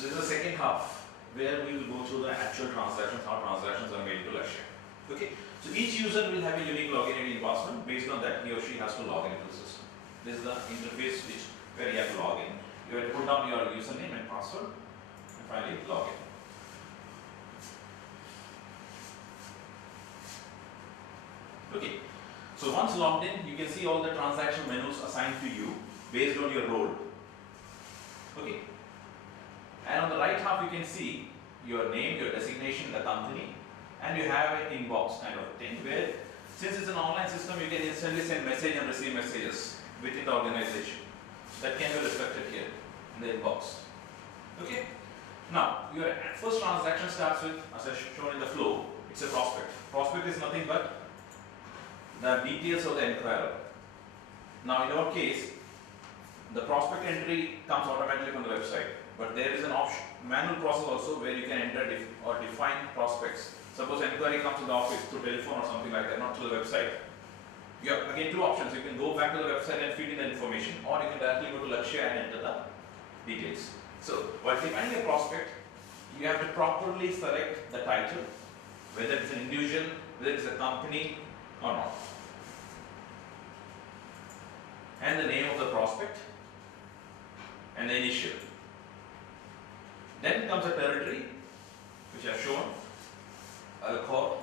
So this is the second half where we will go through the actual transactions, how transactions are made to Lakshya. Okay, so each user will have a unique login ID and password. Based on that, he or she has to log into the system. This is the interface where you have to log in. You have to put down your username and password and finally log in. Okay, so once logged in, you can see all the transaction menus assigned to you based on your role. Okay, and on the right half you can see your name, your designation, the company, and you have an inbox kind of thing where, since it's an online system, you can instantly send message and receive messages within the organization. That can be reflected here in the inbox. Okay, now your first transaction starts with, as I shown in the flow, it's a prospect. Prospect is nothing but the details of the enquirer. Now in our case, the prospect entry comes automatically from the website, but there is an option, manual process also, where you can enter or define prospects. Suppose enquiry comes to the office through telephone or something like that, not through the website. You have again two options. You can go back to the website and feed in the information, or you can directly go to Lakshya and enter the details. So while defining a prospect, you have to properly select the title, whether it's an individual, whether it's a company or not, and the name of the prospect and the initial. Then comes a territory, which I have shown, a code,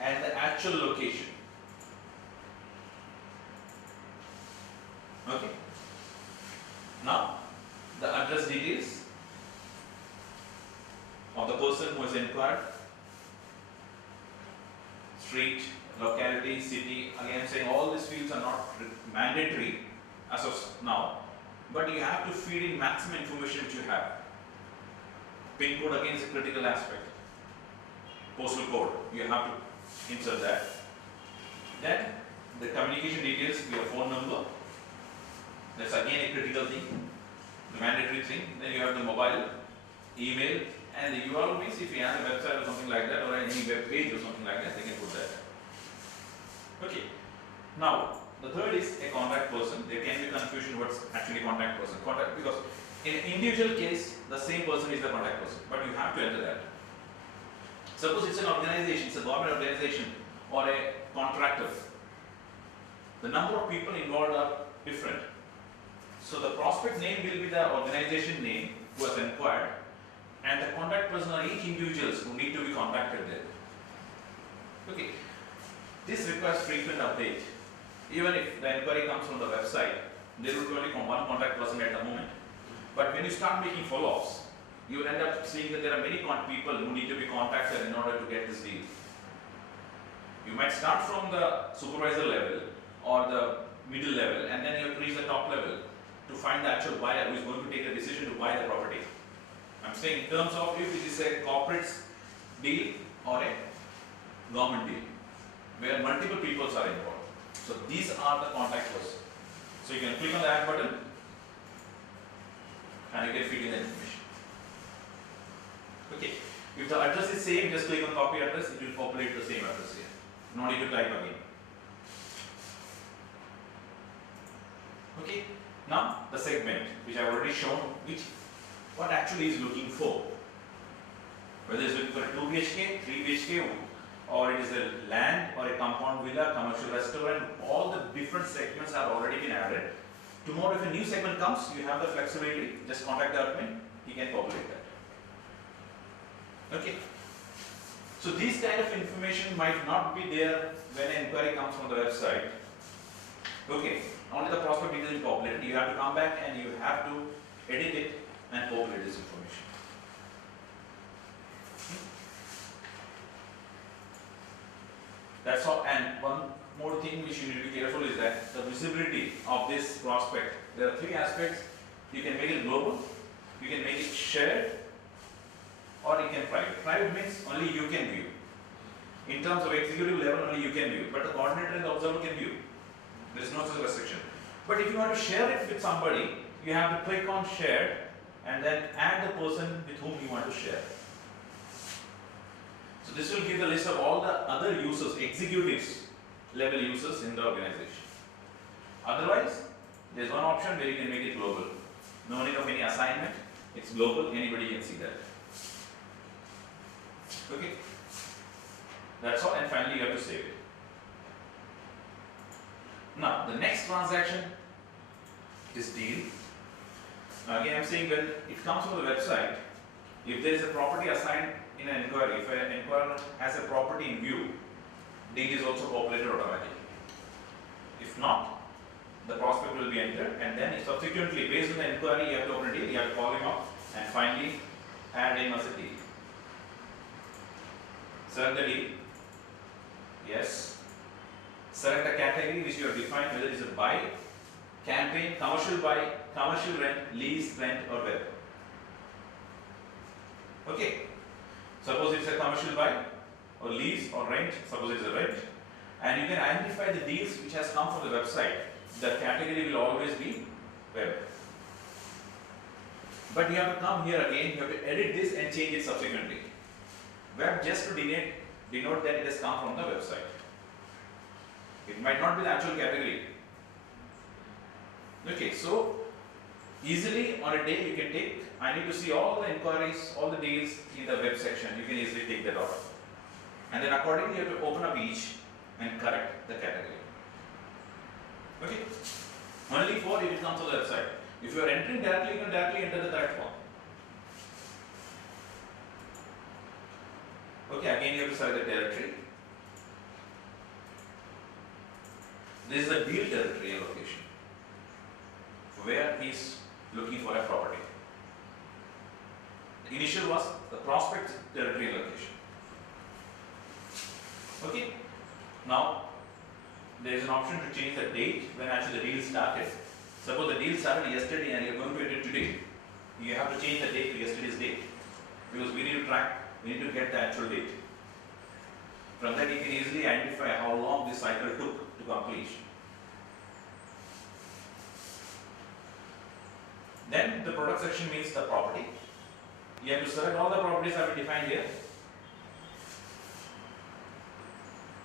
and the actual location. Okay. Now, the address details of the person who has inquired, street, locality, city. Again, I'm saying all these fields are not mandatory as of now, but you have to feed in maximum information which you have. PIN code again is a critical aspect. Postal code, you have to insert that. Then the communication details, your phone number. That's again a critical thing, the mandatory thing. Then you have the mobile, email, and the URL means if you have a website or something like that, or any web page or something like that, they can put that. Okay. Now the third is a contact person. There can be confusion what's actually contact person. Contact, because in an individual case, the same person is the contact person, but you have to enter that. Suppose it's an organization, it's a government organization or a contractor. The number of people involved are different. So the prospect name will be the organization name who has inquired, and the contact person are each individuals who need to be contacted there. Okay. This requires frequent update. Even if the inquiry comes from the website, there will be only one contact person at the moment. But when you start making follow-ups, you will end up seeing that there are many people who need to be contacted in order to get this deal. You might start from the supervisor level or the middle level, and then you have to reach the top level to find the actual buyer who is going to take a decision to buy the property. I'm saying in terms of if it is a corporate deal or a government deal, where multiple people are involved. So these are the contact persons. So you can click on the add button and you can feed in the information. Okay. If the address is same, just click on copy address, it will populate the same address here. No need to type again. Okay. Now the segment which I have already shown, what actually is looking for. Whether it's looking for a 2 BHK, 3 BHK, or it is a land or a compound villa, commercial restaurant, all the different segments have already been added. Tomorrow if a new segment comes, you have the flexibility, just contact the admin, he can populate that. Okay. So these kind of information might not be there when an inquiry comes from the website. Okay. Only the prospect details is populated. You have to come back and you have to edit it and populate this information. That's all. And one more thing which you need to be careful is that the visibility of this prospect. There are three aspects. You can make it global, you can make it shared, or you can private. Private means only you can view. In terms of executive level, only you can view, but the coordinator and the observer can view. There is no such restriction. But if you want to share it with somebody, you have to click on share and then add the person with whom you want to share. So this will give the list of all the other users, executives level users in the organization. Otherwise, there is one option where you can make it global. No need of any assignment. It's global, anybody can see that. Okay. That's all, and finally you have to save it. Now, the next transaction is deal. Now again, I'm saying when it comes from the website, if there is a property assigned in an inquiry, if an inquirer has a property in view, deal is also populated automatically. If not, the prospect will be entered, and then subsequently, based on the inquiry, you have to open a deal, you have to call him up, and finally add him as a deal. Select the deal. Yes. Select a category which you have defined, whether it is a buy, campaign, commercial buy, commercial rent, lease, rent, or web. Okay. Suppose it's a commercial buy, or lease, or rent. Suppose it's a rent, and you can identify the deals which has come from the website. The category will always be web. But you have to come here again. You have to edit this and change it subsequently. Web just to denote that it has come from the website. It might not be the actual category. Okay, so easily on a day you can take, I need to see all the inquiries, all the deals in the web section. You can easily take that out. And then accordingly you have to open up each and correct the category. Okay? Only for if it comes to the website. If you are entering directly, you can directly enter the correct one. Okay, again you have to select the territory. This is the deal territory allocation, where he is looking for a property. The initial was the prospect territory allocation. Okay, now there is an option to change the date when actually the deal started. Suppose the deal started yesterday and you are going to end it today. You have to change the date to yesterday's date, because we need to track, we need to get the actual date. From that you can easily identify how long this cycle took to completion. Then the product section means the property. You have to select all the properties that are defined here.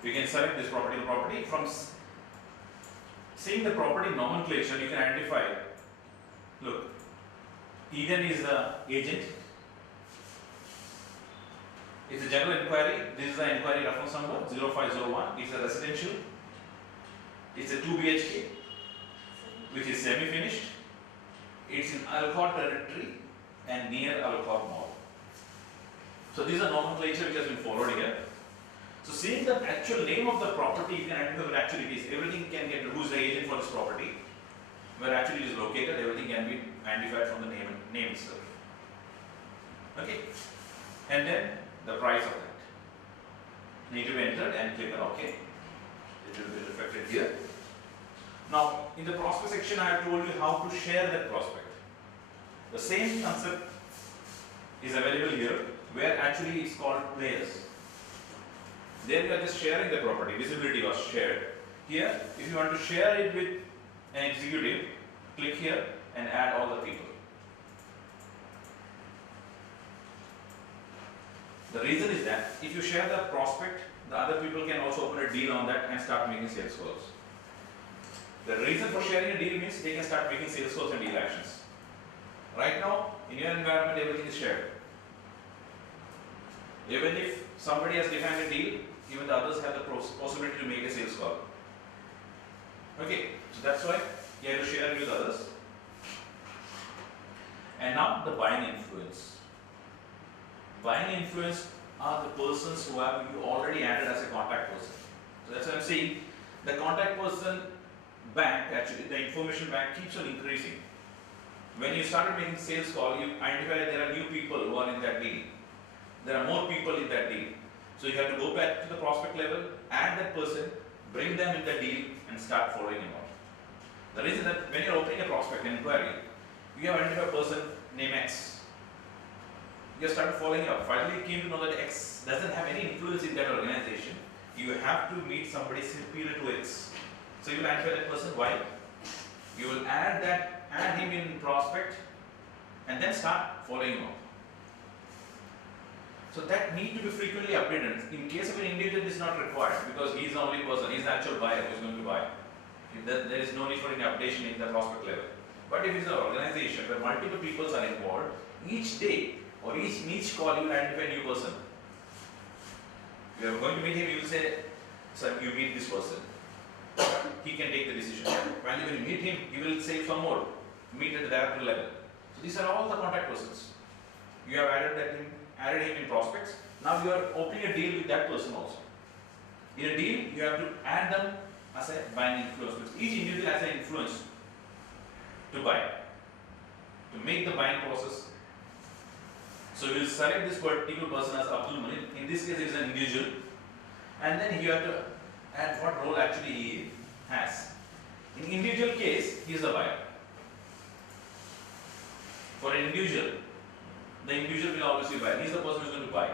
You can select this property. From seeing the property nomenclature, you can identify, look, Eden is the agent. It's a general inquiry. This is the inquiry reference number 0501. It's a residential. It's a 2 BHK, which is semi-finished. It's in Alcott territory and near Alcott Mall. So these are nomenclature which has been followed here. So seeing the actual name of the property, you can identify what actually it is. Everything can get who's the agent for this property, where actually it is located. Everything can be identified from the name itself. Okay, and then the price of that need to be entered and click on OK. It will be reflected here. Now, in the prospect section, I have told you how to share that prospect. The same concept is available here, where actually it's called players. There we are just sharing the property. Visibility was shared. Here, if you want to share it with an executive, click here and add all the people. The reason is that if you share the prospect, the other people can also open a deal on that and start making sales calls. The reason for sharing a deal means they can start making sales calls and deal actions. Right now, in your environment, everything is shared. Even if somebody has defined a deal, even the others have the possibility to make a sales call. Okay, so that's why you have to share it with others. And now the buying influence. Buying influence are the persons who have you already added as a contact person. So that's what I'm saying. The contact person bank, actually the information bank, keeps on increasing. When you started making sales call, you identify that there are new people who are in that deal. There are more people in that deal. So you have to go back to the prospect level, add that person, bring them in the deal and start following him out. The reason that when you're opening a prospect, an inquiry, you have identified a person named X. You started following up. Finally, you came to know that X doesn't have any influence in that organization. You have to meet somebody superior to X. So you will identify that person. Why? You will add him in prospect, and then start following him up. So that need to be frequently updated. In case of an individual, it is not required because he is the only person. He is the actual buyer who is going to buy. There is no need for any updation in the prospect level. But if it's an organization where multiple people are involved, each day or each call you will identify a new person. You are going to meet him, you will say, sir, you meet this person. He can take the decision. When you meet him, he will say some more. Meet at the director level. So these are all the contact persons. You have added him in prospects. Now you are opening a deal with that person also. In a deal, you have to add them as a buying influence. Each individual has an influence to buy, to make the buying process. So you will select this particular person as Abdul Malik. In this case, it is an individual. And then you have to add what role actually he has. In individual case, he is the buyer. For an individual, the individual will obviously buy. He is the person who is going to buy.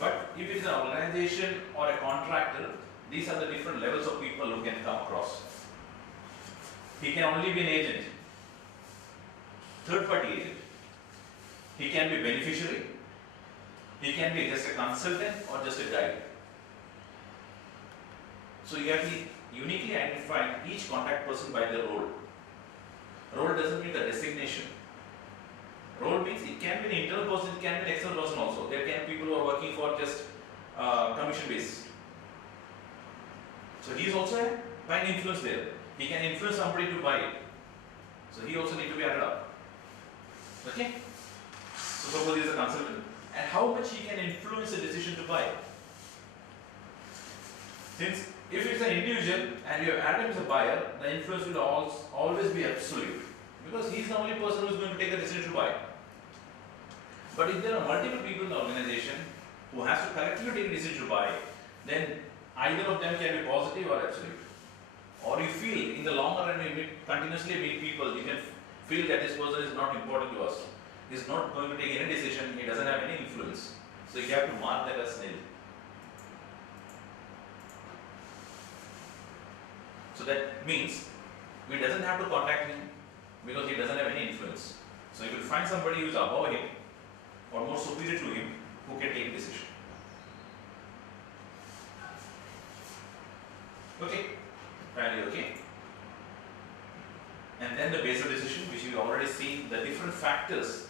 But if it is an organization or a contractor, these are the different levels of people who can come across. He can only be an agent, third party agent. He can be beneficiary. He can be just a consultant or just a guide. So you have to uniquely identify each contact person by their role. Role doesn't mean the designation. Role means it can be an internal person, it can be an external person also. There can be people who are working for just commission based. So he is also a buying influence there. He can influence somebody to buy it. So he also needs to be added up. Okay? So suppose he is a consultant. And how much he can influence the decision to buy. Since if it's an individual and you have added him as a buyer, the influence will always be absolute. Because he is the only person who is going to take the decision to buy. But if there are multiple people in the organization who has to collectively take a decision to buy, then either of them can be positive or absolute. Or you feel in the longer run, when you continuously meet people, you can feel that this person is not important to us. He is not going to take any decision, he doesn't have any influence. So you have to mark that as nil. So that means we doesn't have to contact him because he doesn't have any influence. So you will find somebody who is above him or more superior to him who can take a decision. Okay, finally, okay. And then the basic decision, which we already seen, the different factors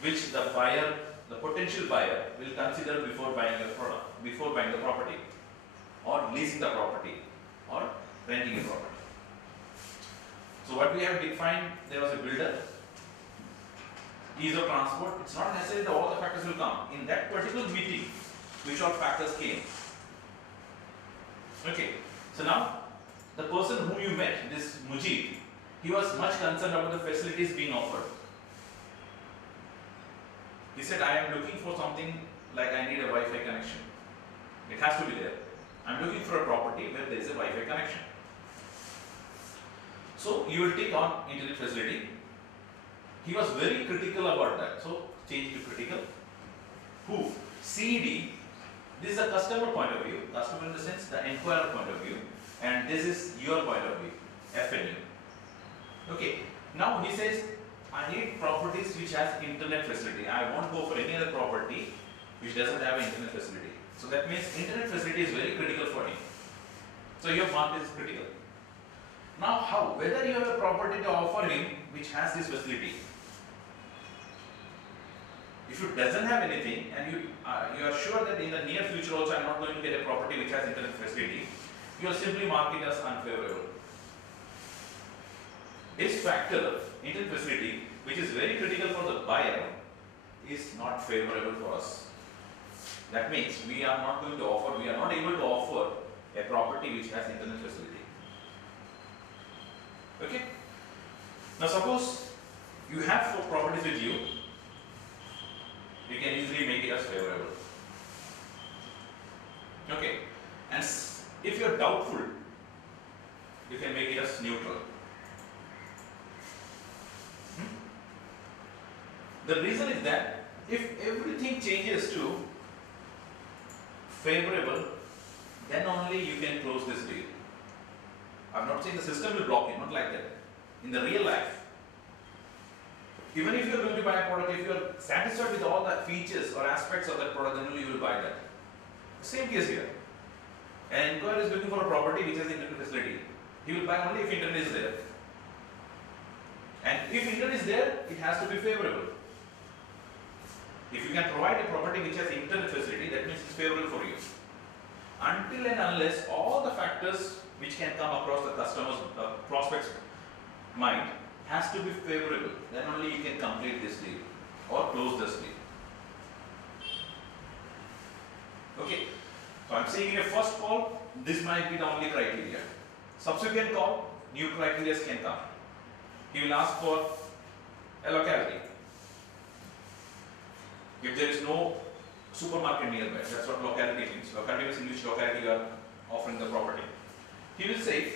which the buyer, the potential buyer, will consider before buying a product, before buying the property, or leasing the property, or renting a property. So what we have defined, there was a builder, ease of transport. It's not necessary that all the factors will come. In that particular meeting, which all factors came. Okay, so now the person whom you met, this Mujib, he was much concerned about the facilities being offered. He said, I am looking for something like I need a Wi-Fi connection. It has to be there. I am looking for a property where there is a Wi-Fi connection. So you will take on internet facility. He was very critical about that. So change to critical. Who? CD. This is a customer point of view. Customer in the sense the inquirer point of view. And this is your point of view. FNU. Okay. Now he says, I need properties which has internet facility. I won't go for any other property which doesn't have an internet facility. So that means internet facility is very critical for him. So your market is critical. Now how? Whether you have a property to offer him which has this facility. If it doesn't have anything and you are sure that in the near future also I am not going to get a property which has internet facility, you are simply marking as unfavorable. This factor, internet facility, which is very critical for the buyer, is not favorable for us. That means we are not going to offer, we are not able to offer a property which has internet facility. Okay? Now suppose you have 4 properties with you, you can easily make it as favorable. Okay? And if you are doubtful, you can make it as neutral. The reason is that if everything changes to favorable, then only you can close this deal. I'm not saying the system will block you, not like that. In the real life, even if you're going to buy a product, if you're satisfied with all the features or aspects of that product, then only you will buy that. Same case here. An inquirer is looking for a property which has internet facility. He will buy only if internet is there. And if internet is there, it has to be favorable. If you can provide a property which has internet facility, that means it's favorable for you. Until and unless all the factors which can come across the customer's prospect's mind has to be favorable, then only you can complete this deal or close this deal. Okay, so I'm saying in a first call, this might be the only criteria. Subsequent call, new criteria can come. He will ask for a locality. If there is no supermarket nearby, that's what locality means. Locality means in which locality you are offering the property. He will say,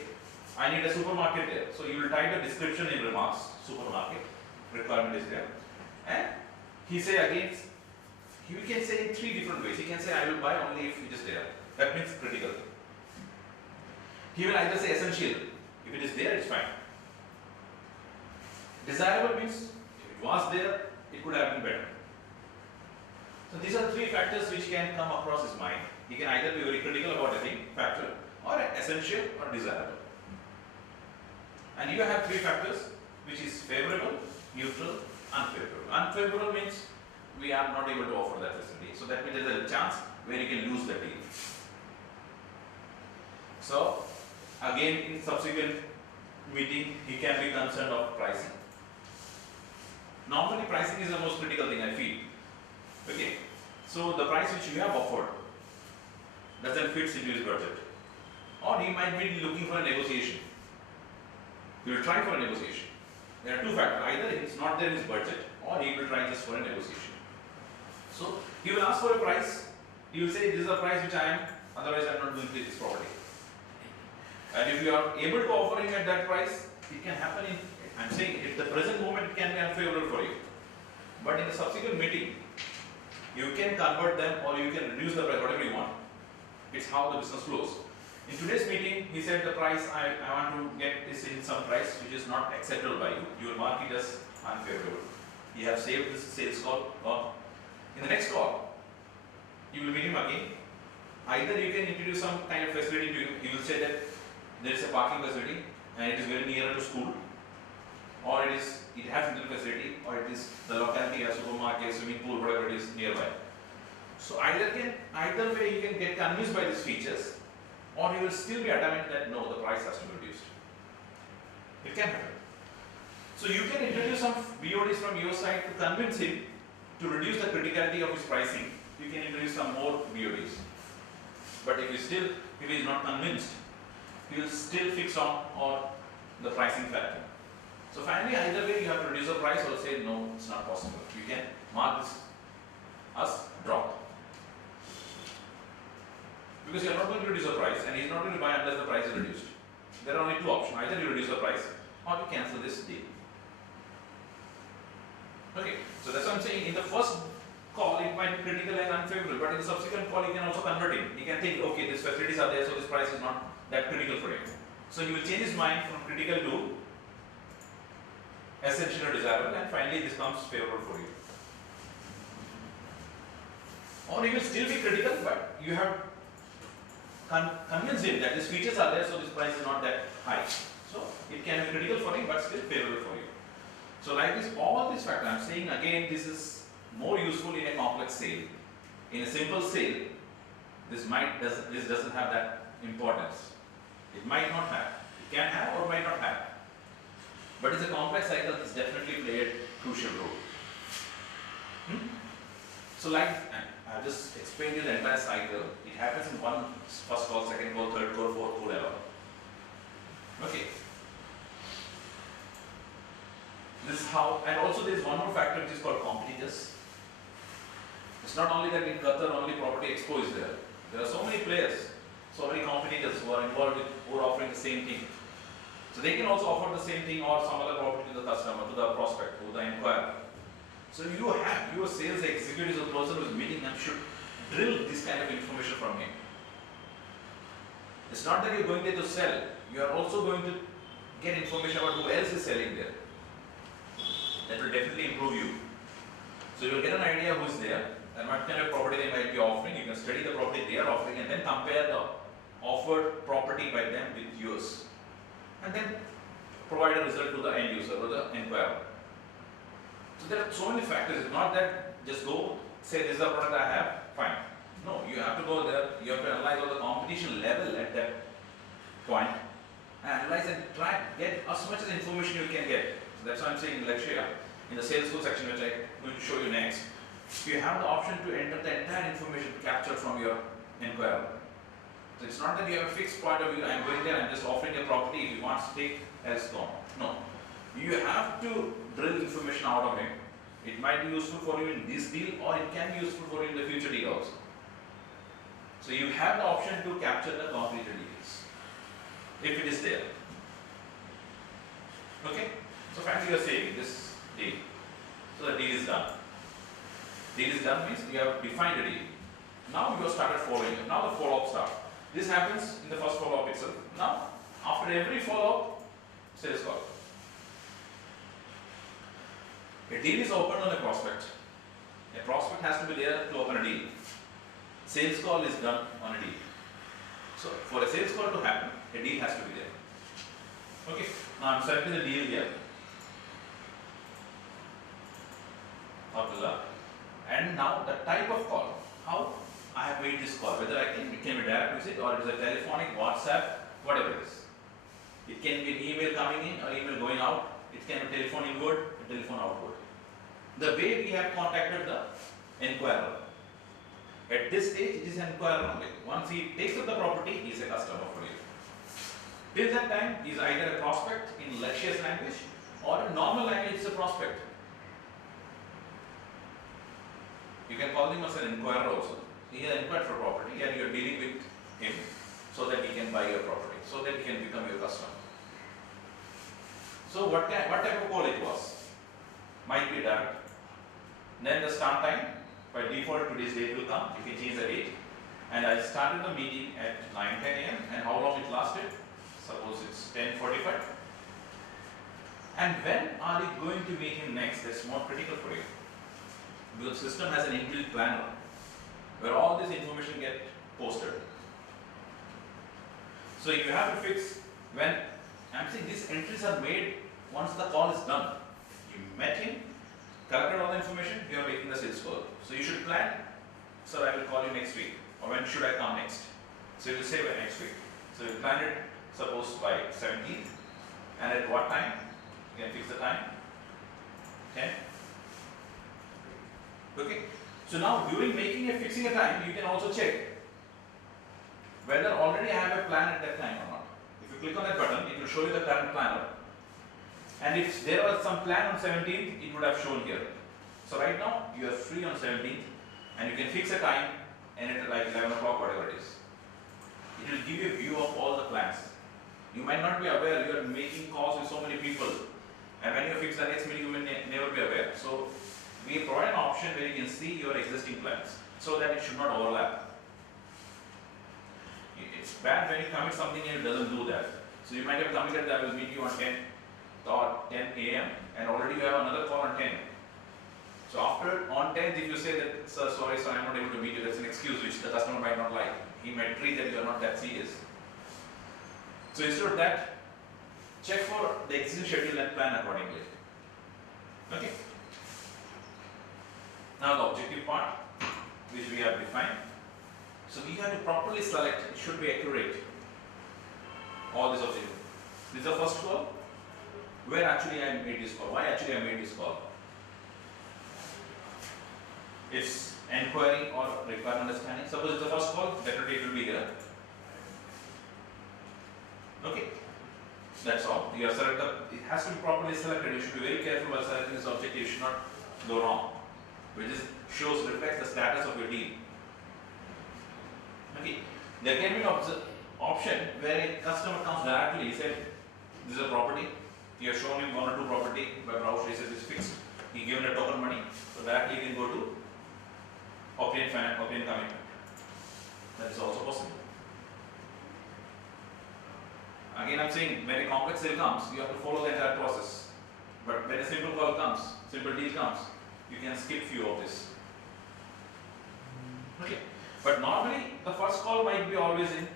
I need a supermarket there. So you will type the description in remarks, supermarket, requirement is there. And he say again, he can say in 3 different ways. He can say, I will buy only if it is there. That means critical. He will either say essential. If it is there, it's fine. Desirable means, if it was there, it could have been better. So these are 3 factors which can come across his mind. He can either be very critical about a thing, factor, or essential or desirable. And you have 3 factors, which is favorable, neutral, unfavorable. Unfavorable means we are not able to offer that facility. So that means there is a chance where you can lose the deal. So again, in subsequent meeting, he can be concerned of pricing. Normally, pricing is the most critical thing, I feel. Okay, so the price which you have offered doesn't fit into his budget, or he might be looking for a negotiation. He will try for a negotiation. There are 2 factors: either it's not there in his budget, or he will try just for a negotiation. So he will ask for a price. He will say, "This is a price which I am. Otherwise, I am not going to take this property." And if you are able to offer him at that price, it can happen in. I'm saying at the present moment it can be unfavorable for you, but in the subsequent meeting, you can convert them or you can reduce the price, whatever you want. It's how the business flows. In today's meeting, he said the price I want to get is in some price which is not acceptable by you. You will mark it as unfavorable. You have saved this sales call, or in the next call, you will meet him again. Either you can introduce some kind of facility to him. He will say that there is a parking facility and it is very near to school, or it has internet facility, or it is the locality, a supermarket, swimming pool, whatever it is nearby. So either way you can get convinced by these features, or he will still be adamant that no, the price has to be reduced. It can happen. So you can introduce some BODs from your side to convince him to reduce the criticality of his pricing. You can introduce some more BODs. But if he is not convinced, he will still fix on the pricing factor. So finally, either way, you have to reduce the price or say no, it's not possible. You can mark this as drop. Because you are not going to reduce the price and he is not going to buy unless the price is reduced. There are only 2 options. Either you reduce the price or you cancel this deal. Okay, so that's what I'm saying. In the first call, it might be critical and unfavorable, but in the subsequent call, you can also convert him. He can think, okay, these facilities are there, so this price is not that critical for him. So he will change his mind from critical to essential or desirable, and finally this becomes favorable for you. Or he will still be critical, but you have convinced him that these features are there, so this price is not that high. So it can be critical for him, but still favorable for you. So like this, all these factors, I'm saying again, this is more useful in a complex sale. In a simple sale, this doesn't have that importance. It might not have. It can have or might not have. But it's a complex cycle, this definitely play a crucial role. So like, I've just explained you the entire cycle. It happens in one first call, second call, third call, fourth call, ever. Okay. This is how, and also there is one more factor which is called competitors. It's not only that in Qatar only Property Expo is there. There are so many players, so many competitors who are involved who are offering the same thing. So they can also offer the same thing or some other property to the customer, to the prospect, to the inquirer. So you have your sales executive, the person who is meeting them, should drill this kind of information from him. It's not that you're going there to sell, you are also going to get information about who else is selling there. That will definitely improve you. So you will get an idea who is there and what kind of property they might be offering. You can study the property they are offering and then compare the offered property by them with yours. And then provide a result to the end user or the inquirer. So there are so many factors. It's not that just go, say this is the product I have, fine. No, you have to go there, you have to analyze all the competition level at that point, analyze and try and get as much as information you can get. So that's why I'm saying lakshya in the sales school section, which I'm going to show you next. You have the option to enter the entire information captured from your inquirer. So it's not that you have a fixed point of view, I'm going there, I'm just offering a property, if you want to take, else gone. No. You have to drill information out of him. It might be useful for you in this deal, or it can be useful for you in the future deal also. So you have the option to capture the completed deals, if it is there. Okay? So finally you are saving this deal. So the deal is done. Deal is done means you have defined a deal. Now you have started following it. Now the follow-up starts. This happens in the first follow-up itself. Now, after every follow-up, sales call. A deal is opened on a prospect. A prospect has to be there to open a deal. Sales call is done on a deal. So, for a sales call to happen, a deal has to be there. Okay, now I'm selecting the deal here. Abdullah. And now the type of call. How I have made this call, whether it can be direct message or it is a telephonic, WhatsApp, whatever it is. It can be an email coming in or email going out. It can be telephone inward, telephone outward. The way we have contacted the inquirer. At this stage, it is an inquirer only. Once he takes up the property, he is a customer for you. Till that time, he is either a prospect in laksha's language or in normal language, it's a prospect. You can call him as an inquirer also. He has inquired for property and you are dealing with him so that he can buy your property, so that he can become your customer. So what type of call it was? Might be direct. Then the start time, by default today's date will come, you can change the date. And I started the meeting at 9:10 a.m. and how long it lasted? Suppose it's 10:45. And when are you going to meet him next? That's more critical for you. Because the system has an inbuilt planner where all this information get posted. So you have to fix when, I'm saying these entries are made once the call is done. You met him, collected all the information, you are making the sales call. So you should plan, sir, I will call you next week, or when should I come next? So you will say by next week. So you plan it, suppose by 17th, and at what time? You can fix the time. 10. Okay. So now during fixing a time, you can also check whether already I have a plan at that time or not. If you click on that button, it will show you the current planner. And if there was some plan on 17th, it would have shown here. So right now, you are free on 17th and you can fix a time and at like 11 o'clock, whatever it is. It will give you a view of all the plans. You might not be aware, you are making calls with so many people. And when you fix the next meeting, you may never be aware. So we provide an option where you can see your existing plans so that it should not overlap. It's bad when you commit something and it doesn't do that. So you might have committed that I will meet you on 10 a.m. and already you have another call on 10. So after on 10th, if you say that, sir, sorry, sir, I'm not able to meet you, that's an excuse which the customer might not like. He might treat that you are not that serious. So instead of that, check for the existing schedule and plan accordingly. Okay. Now the objective part, which we have defined. So we have to properly select, it should be accurate. All these objectives. This is the first call. Where actually I made this call? Why actually I made this call? It's enquiry or require understanding. Suppose it's the first call, definitely it will be here. Okay. That's all. You have selected, it has to be properly selected. You should be very careful while selecting this objective. You should not go wrong. Which is reflects the status of your deal. Okay. There can be an option where a customer comes directly. He said, this is a property. You have shown him one or two property by browse. He says it's fixed. He given a token money. So directly you can go to opinion commitment. That is also possible. Again, I'm saying when a complex sale comes, you have to follow the entire process. But when a simple call comes, simple deal comes, you can skip few of this. Okay. But normally the first call might be always in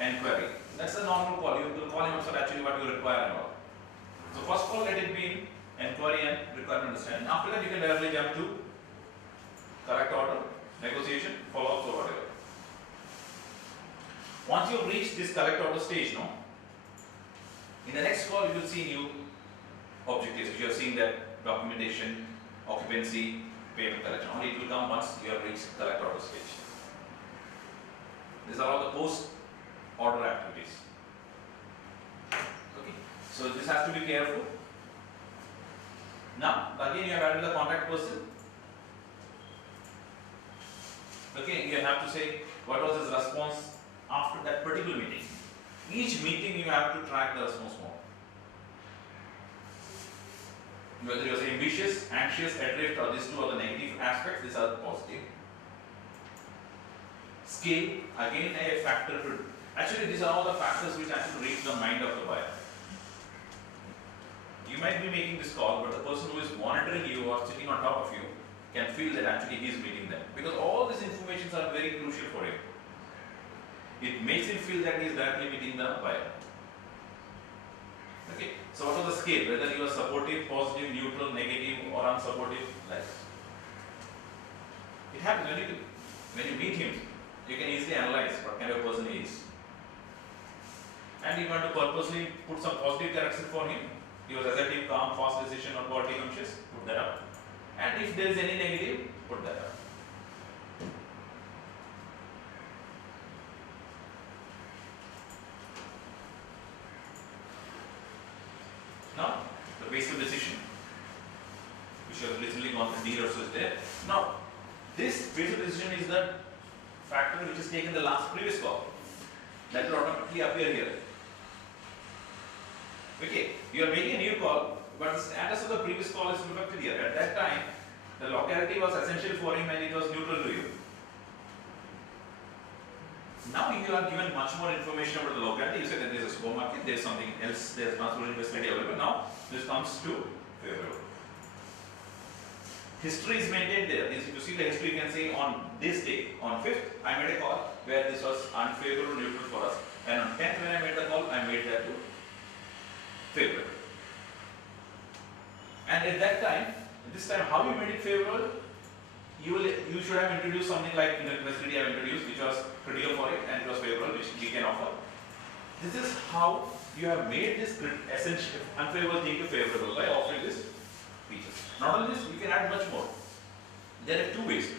enquiry. That's a normal call. You will call him up, so actually what you require and all. So first of all, let it be in enquiry and requirement understanding. After that, you can directly jump to correct order, negotiation, follow-ups or whatever. Once you reach this correct order stage, no, in the next call you will see new objectives. You have seen that documentation, occupancy, payment collection. Only it will come once you have reached correct order stage. These are all the post-order activities. Okay, so this has to be careful. Now, again you have added the contact person. Okay, you have to say what was his response after that particular meeting. Each meeting you have to track the response more. Whether he was ambitious, anxious, adrift, or these two are the negative aspects, these are the positive. Scale, again a factor to, actually these are all the factors which actually reach the mind of the buyer. You might be making this call, but the person who is monitoring you or sitting on top of you can feel that actually he is meeting them. Because all these informations are very crucial for him. It makes him feel that he is directly meeting the buyer. Okay, so what was the scale? Whether you are supportive, positive, neutral, negative, or unsupportive, like it happens when you meet him, you can easily analyze what kind of person he is. And you want to purposely put some positive characteristics for him. He was assertive, calm, fast decision, or quality conscious, put that up. And if there is any negative, put that up. Now, the basic decision, which you have recently gone through, deal also is there. Now, this basic decision is the factor which is taken in the last previous call. That will automatically appear here. Okay, you are making a new call, but the status of the previous call is reflected here. At that time, the locality was essential for him and it was neutral to you. Now you are given much more information about the locality. You said that there is a supermarket, there is something else, there is transportation facility available. Now this comes to favorable. History is maintained there. If you see the history, you can say on this day, on 5th, I made a call where this was unfavorable, neutral for us. And on 10th, when I made the call, I made that to favorable. And at that time, this time, how you made it favorable? You should have introduced something like in the facility I have introduced, which was critical for it and it was favorable, which we can offer. This is how you have made this essential unfavorable thing to favorable by offering this features. Not only this, you can add much more. There are two ways.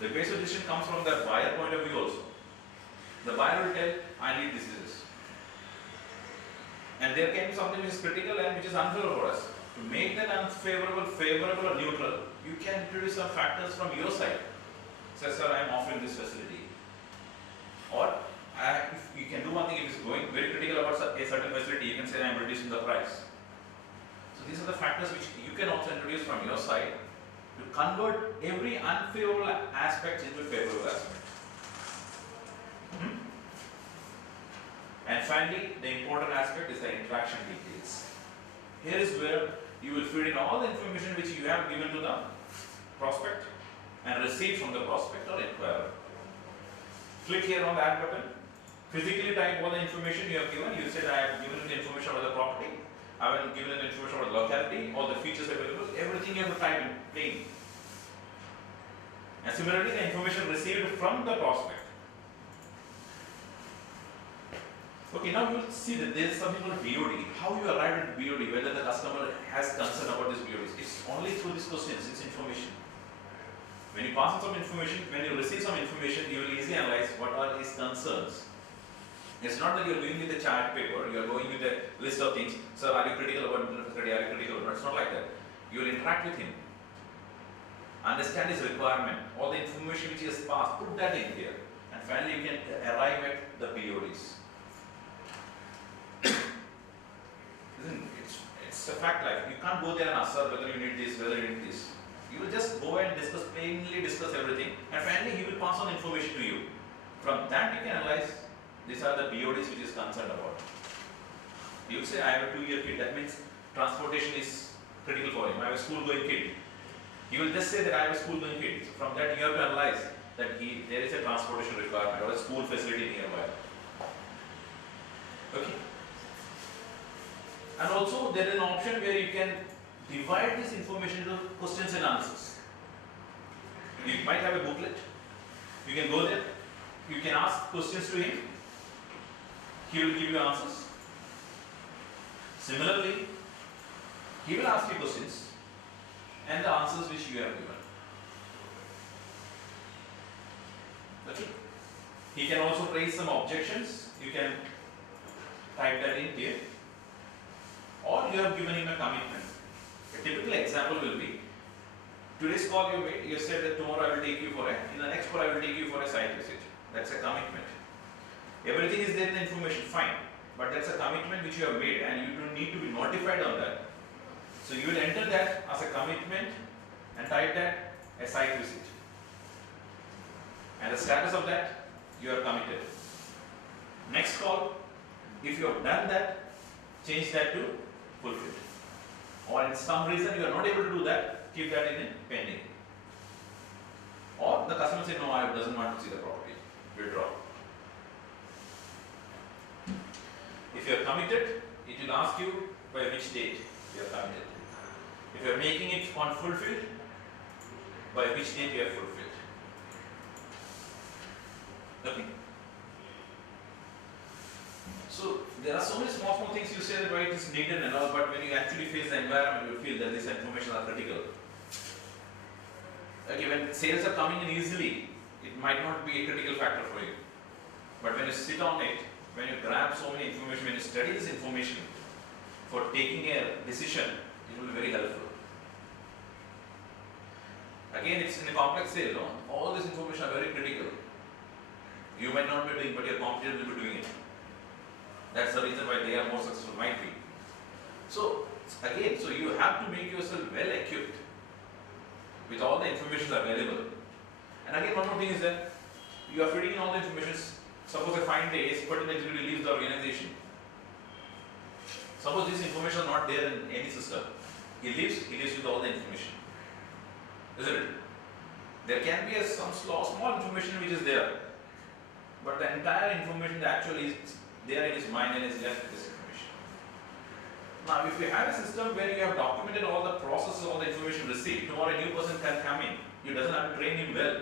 The basic decision comes from the buyer point of view also. The buyer will tell, I need this. And there can be something which is critical and which is unfavorable for us. To make that unfavorable, favorable or neutral, you can introduce some factors from your side. Say, sir, I am offering this facility. Or if you can do one thing, if it's going very critical about a certain facility, you can say I am reducing the price. So these are the factors which you can also introduce from your side to convert every unfavorable aspect into a favorable aspect. And finally, the important aspect is the interaction details. Here is where you will feed in all the information which you have given to the prospect and receive from the prospect or inquirer. Click here on the add button. Physically type all the information you have given. You said I have given the information about the property. I have given the information about the locality, all the features available. Everything you have to type in plain. And similarly, the information received from the prospect. Okay, now you will see that there is something called BOD. How you arrive at BOD, whether the customer has concern about this BOD. It's only through these questions, it's information. When you pass on some information, when you receive some information, you will easily analyze what are his concerns. It's not that you are going with a chart paper, you are going with a list of things. Sir, are you critical about the facility? Are you critical about it? It's not like that. You will interact with him. Understand his requirement, all the information which he has passed, put that in here. And finally you can arrive at the BODs. It's a fact life. You can't go there and ask, sir, whether you need this, whether you need this. You will just go and discuss, plainly discuss everything, and finally he will pass on information to you. From that you can analyze, these are the BODs which is concerned about. You will say, I have a 2-year kid, that means transportation is critical for him. I have a school going kid. You will just say that I have a school going kid. So from that you have to analyze that there is a transportation requirement or a school facility nearby. Okay. And also there is an option where you can divide this information into questions and answers. You might have a booklet. You can go there. You can ask questions to him. He will give you answers. Similarly, he will ask you questions and the answers which you have given. Okay. He can also raise some objections. You can type that in here. Or you have given him a commitment. A typical example will be, today's call you made, you said that tomorrow I will take you for in the next call I will take you for a site visit. That's a commitment. Everything is there in the information, fine. But that's a commitment which you have made and you don't need to be notified on that. So you will enter that as a commitment and type that a site visit. And the status of that, you are committed. Next call, if you have done that, change that to fulfilled. Or in some reason you are not able to do that, keep that in pending. Or the customer say, no, I doesn't want to see the property. Withdraw. If you are committed, it will ask you by which date you are committed. If you are making it on fulfilled, by which date you are fulfilled. Okay. So there are so many small things you say that why it is needed and all, but when you actually face the environment, you feel that this information are critical. Okay, when sales are coming in easily, it might not be a critical factor for you. But when you sit on it, when you grab so many information, when you study this information for taking a decision, it will be very helpful. Again, it's in a complex sale, no? All this information are very critical. You might not be doing, but your competitor will be doing it. That's the reason why they are more successful, might be. So, again, so you have to make yourself well equipped with all the information available. And again, one more thing is that you are feeding in all the information. Suppose a fine day, a particular executive leaves the organization. Suppose this information is not there in any system. He leaves with all the information. Isn't it? There can be some small information which is there. But the entire information that actually is there in his mind and is left with this information. Now, if you have a system where you have documented all the processes, all the information received, tomorrow a new person can come in. You doesn't have to train him well.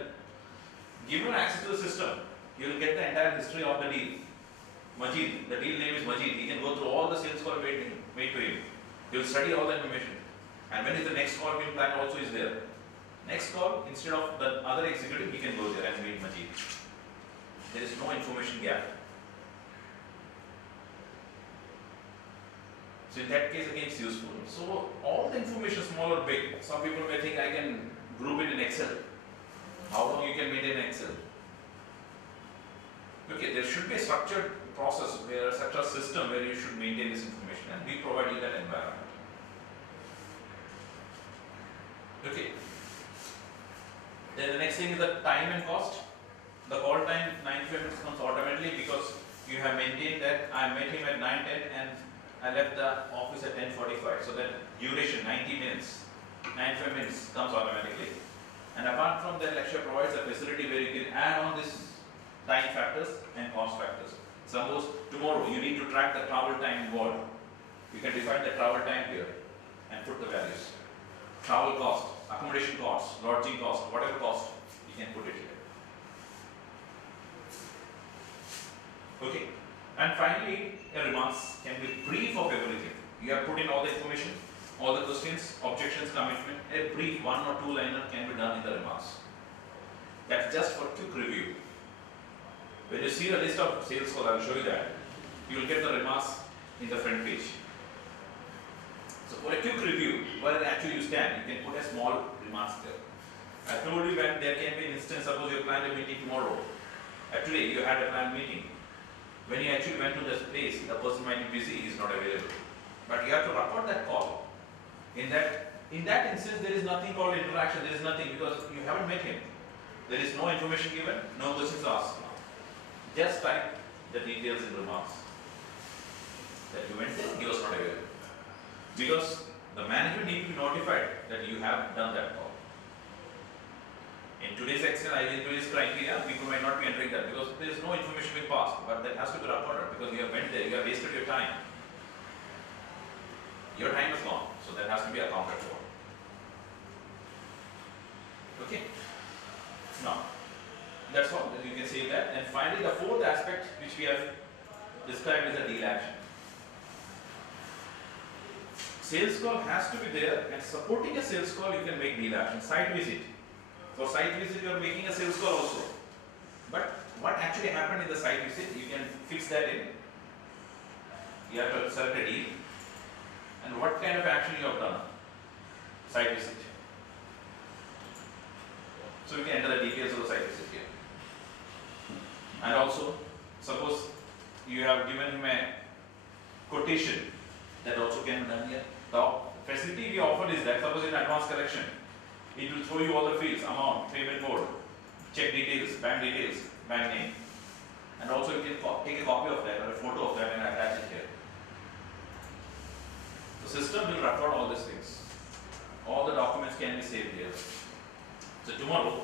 Give him access to the system. He will get the entire history of the deal. Majid, the deal name is Majid. He can go through all the sales call made to him. He will study all the information. And when is the next call being planned also is there. Next call, instead of the other executive, he can go there and meet Majid. There is no information gap. So in that case, again, it's useful. So all the information, small or big, some people may think I can group it in Excel. How long you can maintain Excel? Okay, there should be a structured process, where such a system where you should maintain this information, and we provide you that environment. Okay. Then the next thing is the time and cost. The call time 95 minutes comes automatically because you have maintained that I met him at 9:10 and I left the office at 10:45. So that duration 90 minutes, 95 minutes comes automatically. And apart from that, Lakshya provides a facility where you can add on this time factors and cost factors. Suppose tomorrow you need to track the travel time involved. You can define the travel time here and put the values. Travel cost, accommodation cost, lodging cost, whatever cost, you can put it here. Okay. And finally, a remarks can be brief of everything. You have put in all the information, all the questions, objections, commitment. A brief 1 or 2 liner can be done in the remarks. That's just for quick review. When you see the list of sales calls, I will show you that. You will get the remarks in the front page. So for a quick review, where actually you stand, you can put a small remarks there. I told you that there can be an instance, suppose you planned a meeting tomorrow. Actually, you had a planned meeting. When you actually went to this place, the person might be busy, he is not available. But you have to record that call. In that instance, there is nothing called interaction, there is nothing because you haven't met him. There is no information given, no questions asked. Just type the details in remarks. That you went there, he was not available. Because the management needs to be notified that you have done that call. In today's Excel, in today's criteria, people might not be entering that because there is no information being passed, but that has to be recorded because you have went there, you have wasted your time. Your time is gone, so that has to be accounted for. Okay. Now, that's all. You can say that. And finally, the fourth aspect which we have described is the deal action. Sales call has to be there, and supporting a sales call you can make deal action. Site visit. For site visit you are making a sales call also. But what actually happened in the site visit, you can fix that in. You have to select a deal. And what kind of action you have done? Site visit. So we can enter the details of the site visit here. And also, suppose you have given him a quotation, that also can be done here. The facility we offer is that, suppose in advance collection, it will throw you all the fields, amount, payment mode, check details, bank name. And also you can take a copy of that or a photo of that and attach it here. The system will record all these things. All the documents can be saved here. So tomorrow,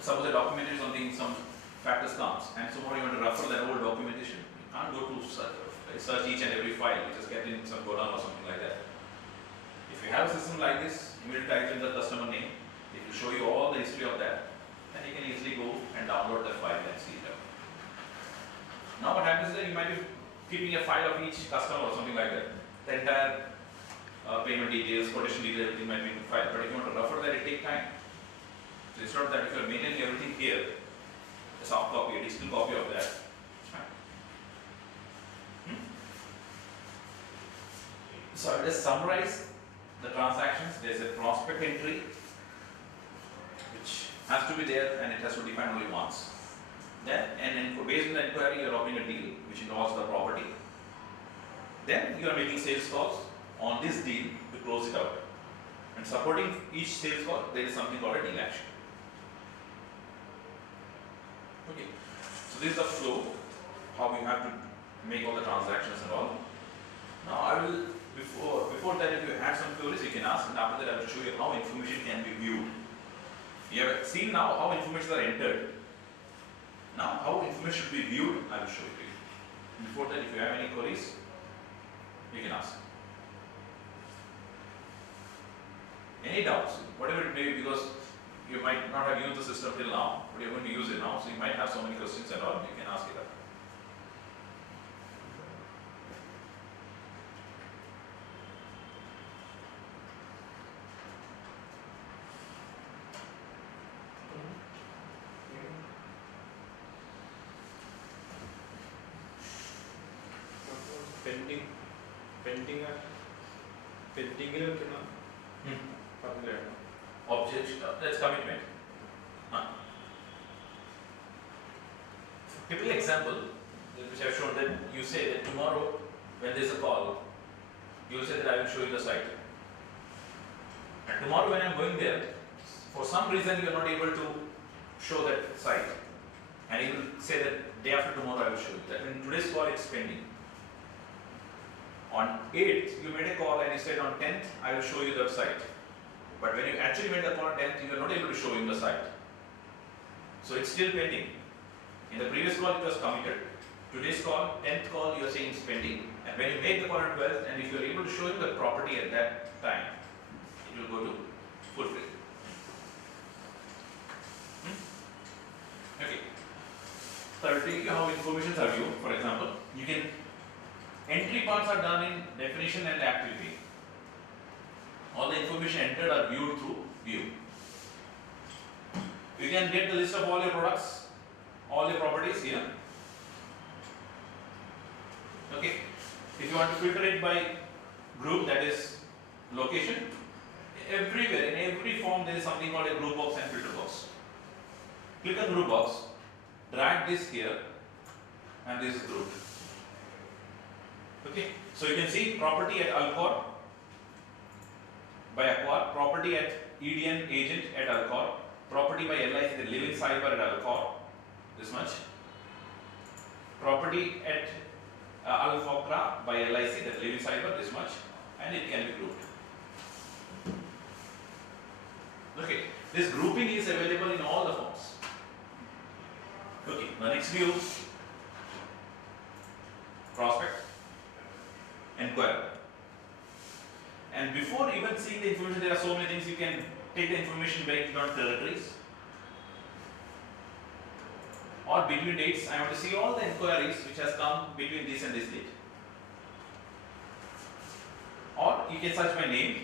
suppose a document is something, some factors comes, and tomorrow you want to refer that old documentation. You can't go to search each and every file which is kept in some godown or something like that. If you have a system like this, immediately type in the customer name, it will show you all the history of that, and you can easily go and download the file and see it out. Now what happens is that you might be keeping a file of each customer or something like that. The entire payment details, quotation details, everything might be in the file. But if you want to refer that, it takes time. So instead of that, if you are maintaining everything here, a soft copy, a digital copy of that. So I will just summarize the transactions. There is a prospect entry which has to be there, and it has to be defined only once. Then, and based on the inquiry, you are opening a deal which involves the property. Then you are making sales calls on this deal to close it out. And supporting each sales call, there is something called a deal action. Okay. So this is the flow, how we have to make all the transactions and all. Now I will, before that, if you have some queries, you can ask, and after that I will show you how information can be viewed. You have seen now how information are entered. Now how information should be viewed, I will show it to you. Before that, if you have any queries, you can ask. Any doubts, whatever it may be, because you might not have used the system till now, but you're going to use it now, so you might have so many questions and all, you can ask it up. Objection, that's commitment. Typical example, which I have shown, that you say that tomorrow when there is a call, you will say that I will show you the site. And tomorrow when I am going there, for some reason you are not able to show that site. And you will say that day after tomorrow I will show you. That in today's call it's pending. On 8th, you made a call and you said on 10th, I will show you the site. But when you actually made the call on 10th, you were not able to show him the site. So it's still pending. In the previous call, it was committed. Today's call, 10th call, you are saying it's pending. And when you make the call on 12th, and if you are able to show him the property at that time, it will go to fulfill. Okay. So I will take you how informations are viewed. For example, you can, entry parts are done in definition and activity. All the information entered are viewed through view. You can get the list of all your products, all your properties here. Okay. If you want to filter it by group, that is location, everywhere, in every form there is something called a group box and filter box. Click on group box, drag this here, and this is grouped. Okay. So you can see property at Alcor by Acquire, property at EDN agent at Alcor, property by LIC, the living cyber at Alcor, this much. Property at Alphocra by LIC, the living cyber, this much, and it can be grouped. Okay, this grouping is available in all the forms. Okay, the next view, prospect, inquiry. seeing the information, there are so many things you can take the information based on territories. Or between dates, I want to see all the inquiries which has come between this and this date. Or you can search by name.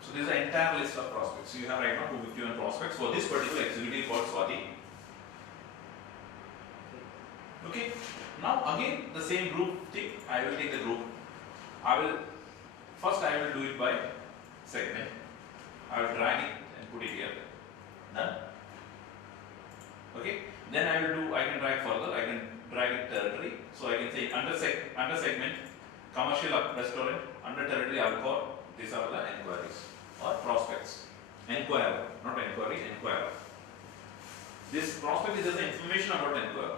So this is the entire list of prospects. So you have right now 251 prospects for this particular executive called Swati. Okay. Now again the same group thing. I will take the group. I will do it by segment. I will drag it and put it here. Done. Okay. Then I can drag further. I can drag it territory. So I can say under segment, commercial restaurant, under territory alcohol. These are the enquiries or prospects. Enquirer, not enquiry, enquirer. This prospect is just the information about the enquirer.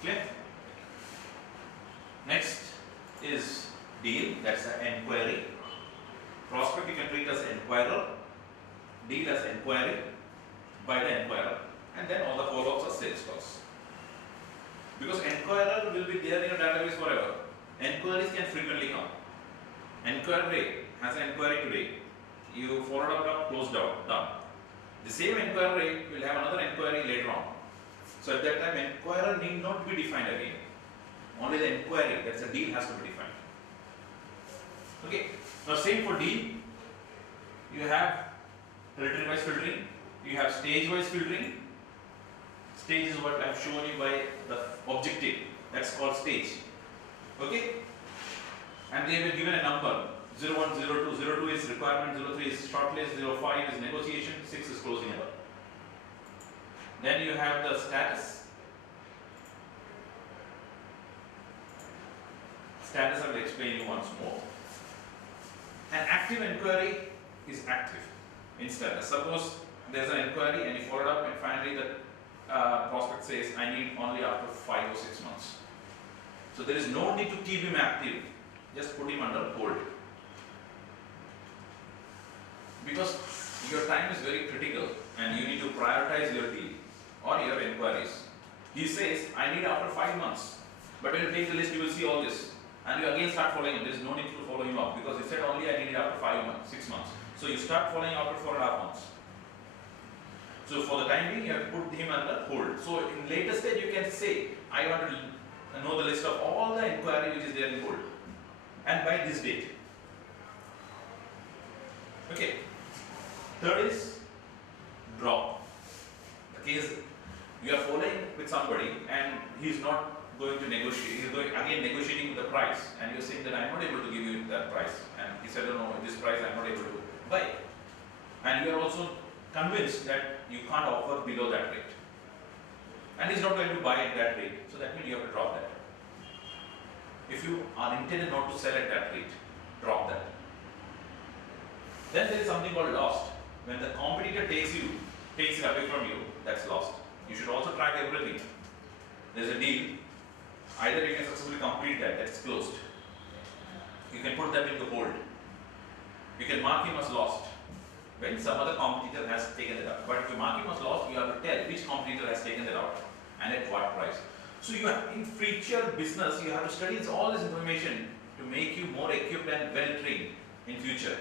Clear? Next is deal, that's an enquiry. Prospect you can treat as enquirer, deal as enquiry by the enquirer, and then all the follow-ups are sales calls. Because enquirer will be there in your database forever. Enquiries can frequently come. Enquiry has an enquiry today. You followed up, closed out, done. The same enquiry will have another enquiry later on. So at that time, enquirer need not be defined again. Only the enquiry, that's a deal, has to be defined. Okay. Now same for deal. You have territory-wise filtering. You have stage-wise filtering. Stage is what I have shown you by the objective. That's called stage. Okay. And they have given a number. 01, 02, 02 is requirement, 03 is shortlist, 05 is negotiation, 6 is closing order. Then you have the status. Status I will explain you once more. An active inquiry is active in status. Suppose there is an inquiry and you followed up and finally the prospect says I need only after 5 or 6 months. So there is no need to keep him active. Just put him under hold. Because your time is very critical and you need to prioritize your deal or your inquiries. He says, I need after 5 months. But when you take the list, you will see all this. And you again start following him. There is no need to follow him up because he said only I need it after 5 months, 6 months. So you start following after 4.5 months. So for the time being, you have to put him under hold. So in later stage, you can say, I want to know the list of all the inquiry which is there in hold. And by this date. Okay. Third is drop. The case you are following with somebody and he is not going to negotiate. He is going again negotiating the price, and you are saying that I am not able to give you that price. And he said, no, this price I am not able to buy. And you are also convinced that you can't offer below that rate. And he is not going to buy at that rate. So that means you have to drop that. If you are intended not to sell at that rate, drop that. Then there is something called lost. When the competitor takes it away from you, that's lost. You should also track everything. There's a deal. Either you can successfully complete that's closed. You can put that into hold. You can mark him as lost when some other competitor has taken it out. But if you mark him as lost, you have to tell which competitor has taken it out and at what price. So you have, in future business, you have to study all this information to make you more equipped and well trained in future.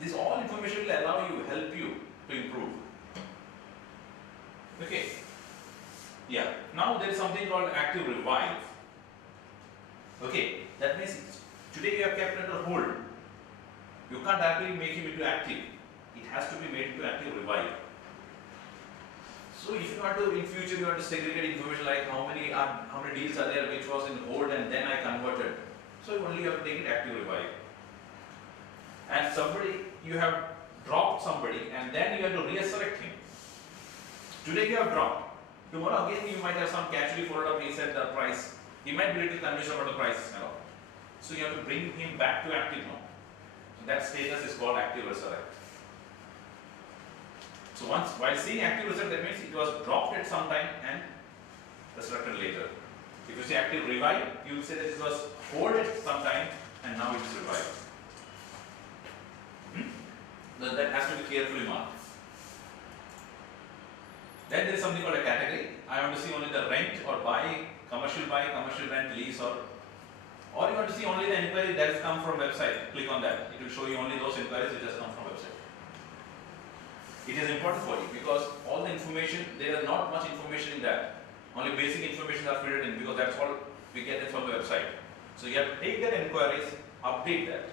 This all information will allow you, help you to improve. Okay. Yeah. Now there is something called active revive. Okay. That means today you have kept under hold. You can't actually make him into active. It has to be made into active revive. So if you want to, in future you want to segregate information like how many deals are there which was in hold and then I converted. So only you have to take it active revive. And somebody, you have dropped somebody and then you have to resurrect him. Today you have dropped. Tomorrow again you might have some casually followed up, he said the price. He might be a little confused about the price and all. So you have to bring him back to active now. So that status is called active resurrect. So once, while seeing active resurrect, that means it was dropped at some time and resurrected later. If you say active revive, you will say that it was hold at some time and now it is revived. That has to be carefully marked. Then there is something called a category. I want to see only the rent or buy, commercial rent, lease or Or you want to see only the inquiry that has come from website, click on that. It will show you only those inquiries which has come from website. It is important for you because all the information, there is not much information in that. Only basic information are filled in because that's all we get it from the website. So you have to take that inquiries, update that.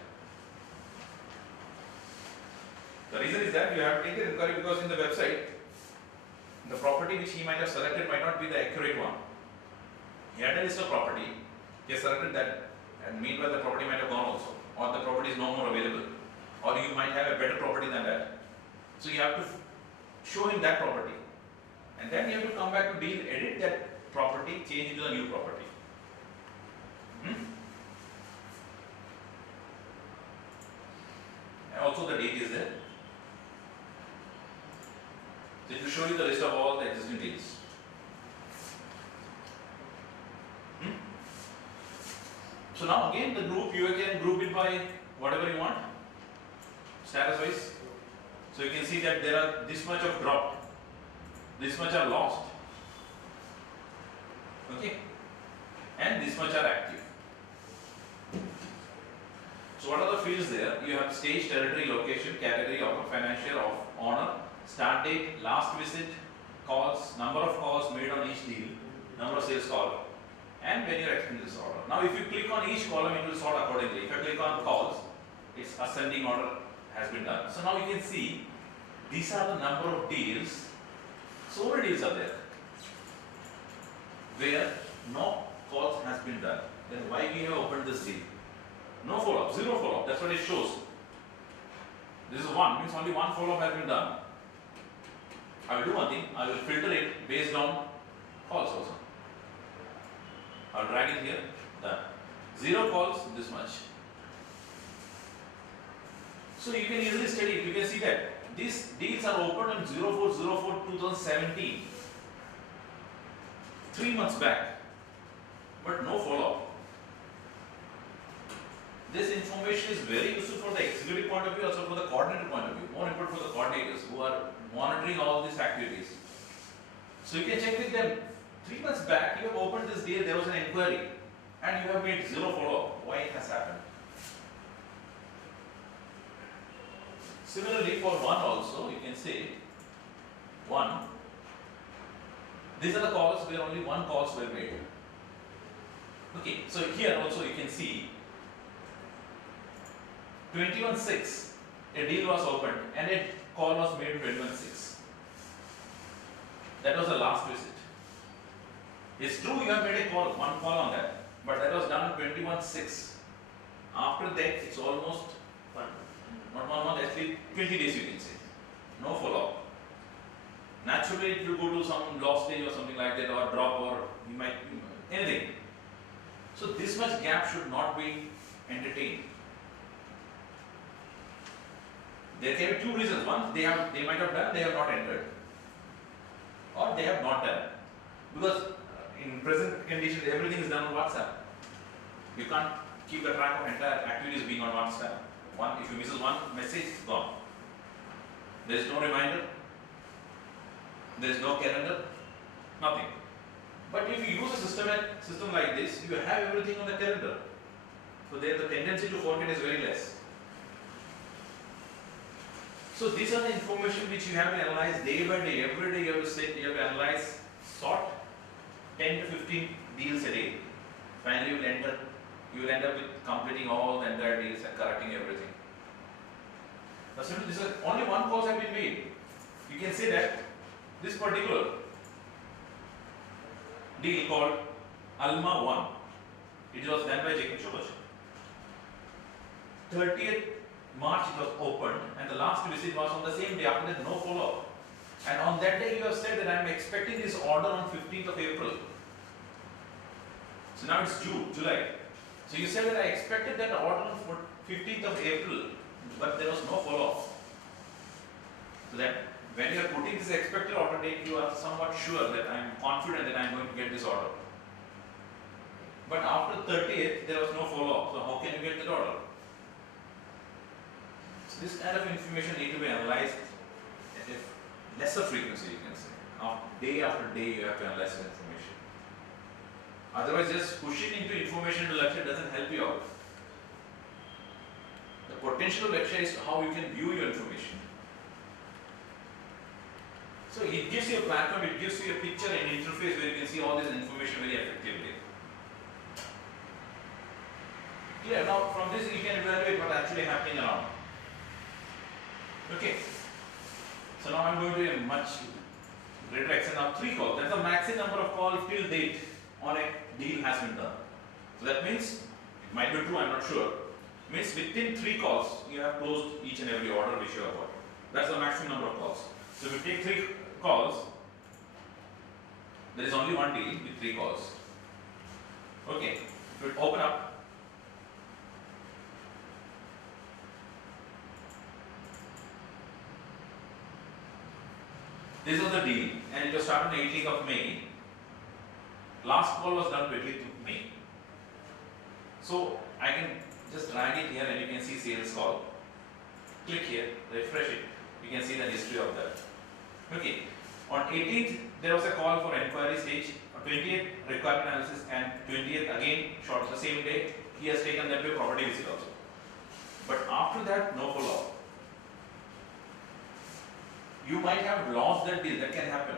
The reason is that you have to take the inquiry because in the website, the property which he might have selected might not be the accurate one. He had a list of property, he has selected that, and meanwhile the property might have gone also, or the property is no more available, or you might have a better property than that. So you have to show him that property, and then you have to come back to deal, edit that property, change it to the new property. And also the date is there. So it will show you the list of all the existing deals. So now again the group, you can group it by whatever you want, status wise. So you can see that there are this much of dropped, this much are lost, okay, and this much are active. So what are the fields there? You have stage, territory, location, category, offer, financial, of honor, start date, last visit, calls, number of calls made on each deal, number of sales call, and when you are expecting this order. Now if you click on each column, it will sort accordingly. If I click on calls, its ascending order has been done. So now you can see these are the number of deals. So many deals are there where no calls has been done. Then why we have opened this deal? No follow-up, zero follow-up. That's what it shows. This is one, means only one follow-up has been done. I will do one thing. I will filter it based on calls also. I'll drag it here. Done. Zero calls, this much. So you can easily study it. You can see that these deals are opened on 04/04/2017, 3 months back, but no follow-up. This information is very useful for the executive point of view, also for the coordinator point of view. More important for the coordinators who are monitoring all these activities. So you can check with them. 3 months back, you have opened this deal, there was an inquiry, and you have made zero follow-up. Why it has happened? Similarly, for one also, you can say one. These are the calls where only one calls were made. Okay, so here also you can see 21/6, a deal was opened and a call was made 21/6. That was the last visit. It's true you have made a call, one call on that, but that was done on 21/6. After that, it's almost not 1 month, actually 20 days you can say. No follow-up. Naturally, it will go to some lost stage or something like that, or drop, or you might, anything. So this much gap should not be entertained. There can be two reasons. One, they might have done, they have not entered, or they have not done. Because in present conditions, everything is done on WhatsApp. You can't keep the track of entire activities being on WhatsApp. If you miss one message, it's gone. There is no reminder, there is no calendar, nothing. But if you use a system like this, you have everything on the calendar. So there the tendency to forget is very less. So these are the information which you have to analyze day by day. Every day you have to analyze, sort 10 to 15 deals a day. Finally you will end up with completing all the entire deals and correcting everything. This is only one calls have been made. You can say that this particular deal called Alma 1, it was done by Jacob Chobach. 30th March it was opened, and the last visit was on the same day. After that, no follow-up. And on that day you have said that I am expecting this order on 15th of April. So now it's July. So you said that I expected that order on 15th of April, but there was no follow-up. So that when you are putting this expected order date, you are somewhat sure that I am confident that I am going to get this order. But after 30th, there was no follow-up. So how can you get that order? So this kind of information need to be analyzed at a lesser frequency, you can say. Now, day after day, you have to analyze the information. Otherwise, just pushing into information to lakshya doesn't help you out. The potential of lakshya is how you can view your information. So it gives you a platform, it gives you a picture and interface where you can see all this information very effectively. Clear? Now from this you can evaluate what's actually happening around. Okay. So now I'm going to a much greater extent. Now 3 calls. That's the maximum number of calls till date on a deal has been done. So that means, it might be true, I'm not sure. Means within 3 calls you have closed each and every order which you have got. That's the maximum number of calls. So if you take 3 calls, there is only one deal with 3 calls. Okay. If you open up, this was the deal and it was started on the 18th of May. Last call was done 20th of May. So I can just drag it here and you can see sales call. Click here, refresh it. You can see the history of that. Okay. On 18th there was a call for inquiry stage. On 20th requirement analysis and 20th again short the same day. He has taken them to a property visit also. But after that no follow up. You might have lost that deal, that can happen.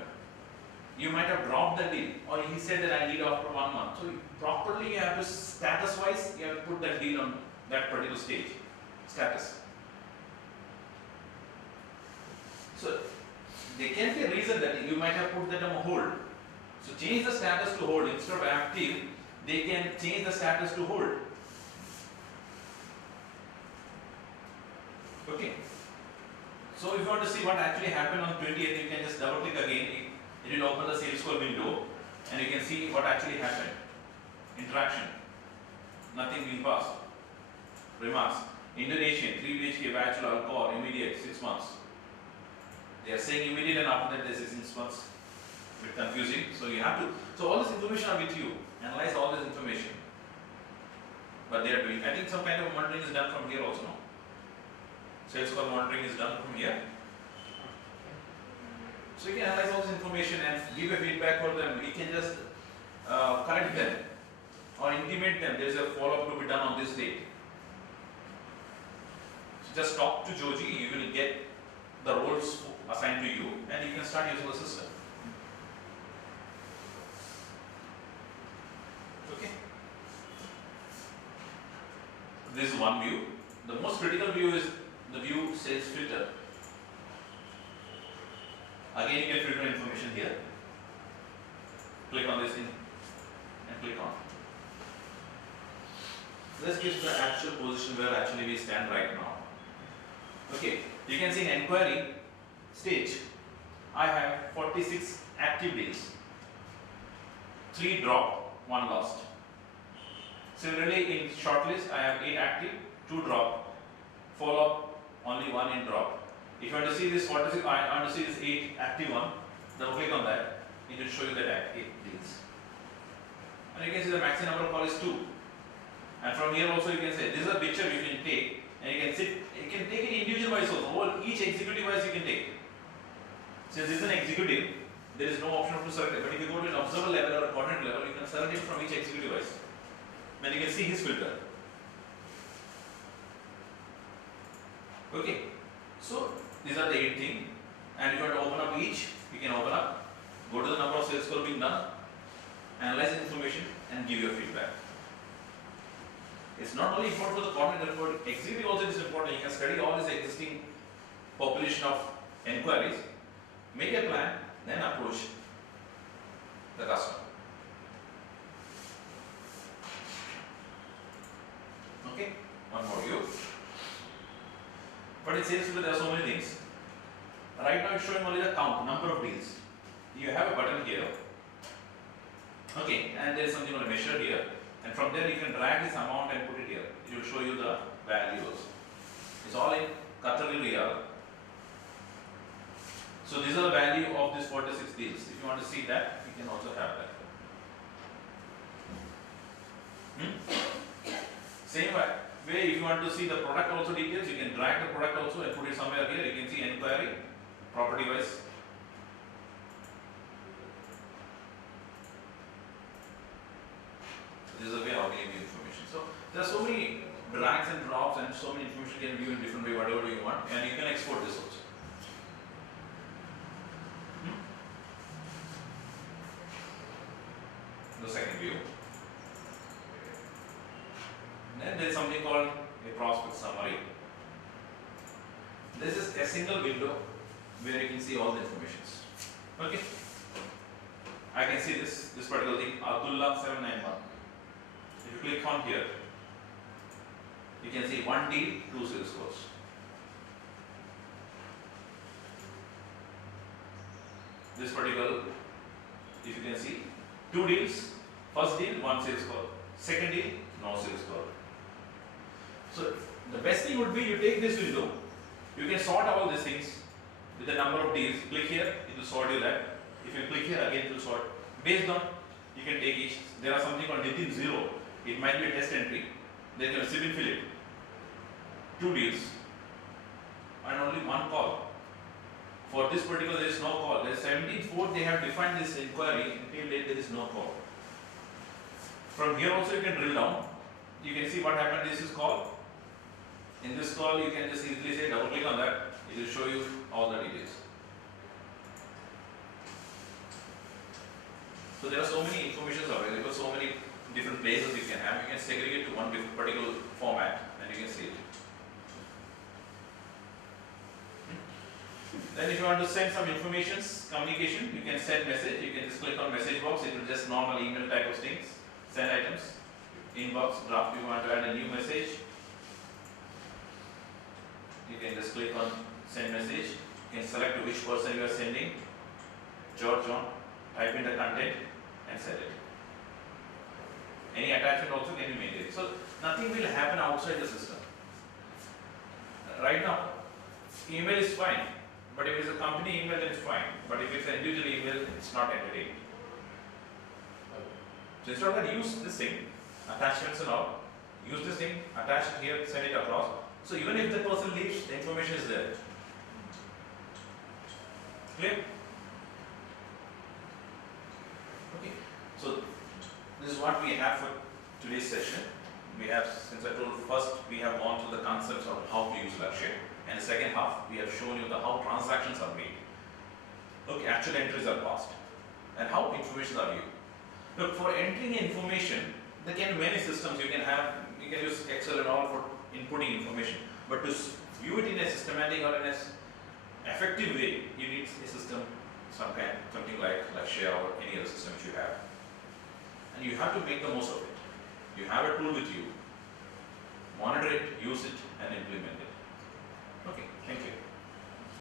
You might have dropped the deal, or he said that I need after 1 month. So properly you have to, status wise, you have to put that deal on that particular stage, status. So there can be a reason that you might have put that on hold. So change the status to hold. Instead of active, they can change the status to hold. Okay. So if you want to see what actually happened on 20th, you can just double click again. It will open the sales call window and you can see what actually happened. Interaction. Nothing being passed. Remarks. Indonesian, 3 BHK bachelor, alcohol, immediate, 6 months. They are saying immediate and after that they say 6 months. A bit confusing. So you have to. So all this information are with you. Analyze all this information. But they are doing. I think some kind of monitoring is done from here also. No? Sales call monitoring is done from here. So you can analyze all this information and give a feedback for them. We can just correct them or intimate them. There is a follow-up to be done on this date. So just talk to Joji. You will get the roles assigned to you and you can start using the system. Okay. This is one view. The most critical view is the view sales filter. Again you can filter information here. Click on this thing and click on. This gives the actual position where actually we stand right now. Okay, you can see in inquiry stage I have 46 active deals. 3 drop, 1 lost. Similarly in shortlist I have 8 active, 2 drop, follow up only 1 in drop. If you want to see this 46, I want to see this 8 active one, double click on that, it will show you that 8 deals. And you can see the maximum number of calls is 2. And from here also you can say, this is a picture you can take and you can take it individual wise also, each executive wise you can take. Since this is an executive, there is no option to select it, but if you go to an observer level or a coordinate level, you can select it from each executive wise. Then you can see his filter. Okay, so these are the 8 things, and if you want to open up each, you can open up, go to the number of sales call being done, analyze the information and give your feedback. It's not only important for the coordinator, but executive also is important. You can study all this existing population of enquiries, make a plan, then approach the customer. Okay, one more view. But it says that there are so many things. Right now it's showing only the count, number of deals. You have a button here. Okay, and there is something called a measure here. And from there you can drag this amount and put it here. It will show you the values. It's all in Qatari Riyal. So these are the value of these 46 deals. If you want to see that, you can also have that. Same way, if you want to see the product also details, you can drag the product also and put it somewhere here. You can see inquiry, property wise. This is the way how we give information. So there are so many drags and drops and so many information can be in different way, whatever you want, and you can export this also. The second view. Then there is something called a prospect summary. This is a single window where you can see all the information. Okay. I can see this particular thing, Abdullah 791. If you click on here, you can see 1 deal, 2 sales calls. This particular, if you can see, 2 deals, first deal, 1 sales call, second deal, no sales call. So the best thing would be you take this window, you can sort all these things with the number of deals. Click here, it will sort you that. If you click here again, it will sort. Based on, you can take each. There are something called Nitin 0. It might be a test entry. Then you have Civil Philip. 2 deals and only 1 call. For this particular, there is no call. There is 17th, they have defined this inquiry. Until date, there is no call. From here also, you can drill down. You can see what happened. This is call. In this call, you can just easily say double click on that. It will show you all the details. So there are so many informations available, so many different places you can have. You can segregate to one particular format and you can see it. Then if you want to send some communication, you can send message. You can just click on message box. It will just normal email type of things. Send items. Inbox, draft. You want to add a new message. You can just click on send message. You can select to which person you are sending. George John. Type in the content and send it. Any attachment also can be made. So nothing will happen outside the system. Right now, email is fine. But if it's a company email, then it's fine. But if it's an individual email, it's not entertaining. So instead of that, use this thing, attachments and all. Use this thing, attach it here, send it across. So even if the person leaves, the information is there. Clear? Okay. So this is what we have for today's session. We have, since I told first, we have gone through the concepts of how to use lakshya. And the second half, we have shown you how transactions are made. Okay, actual entries are passed. And how information are viewed. Look, for entering information, there can be many systems. You can use Excel and all for inputting information. But to view it in a systematic or in an effective way, you need a system, something like lakshya or any other system which you have. And you have to make the most of it. You have a tool with you. Monitor it, use it, and implement it.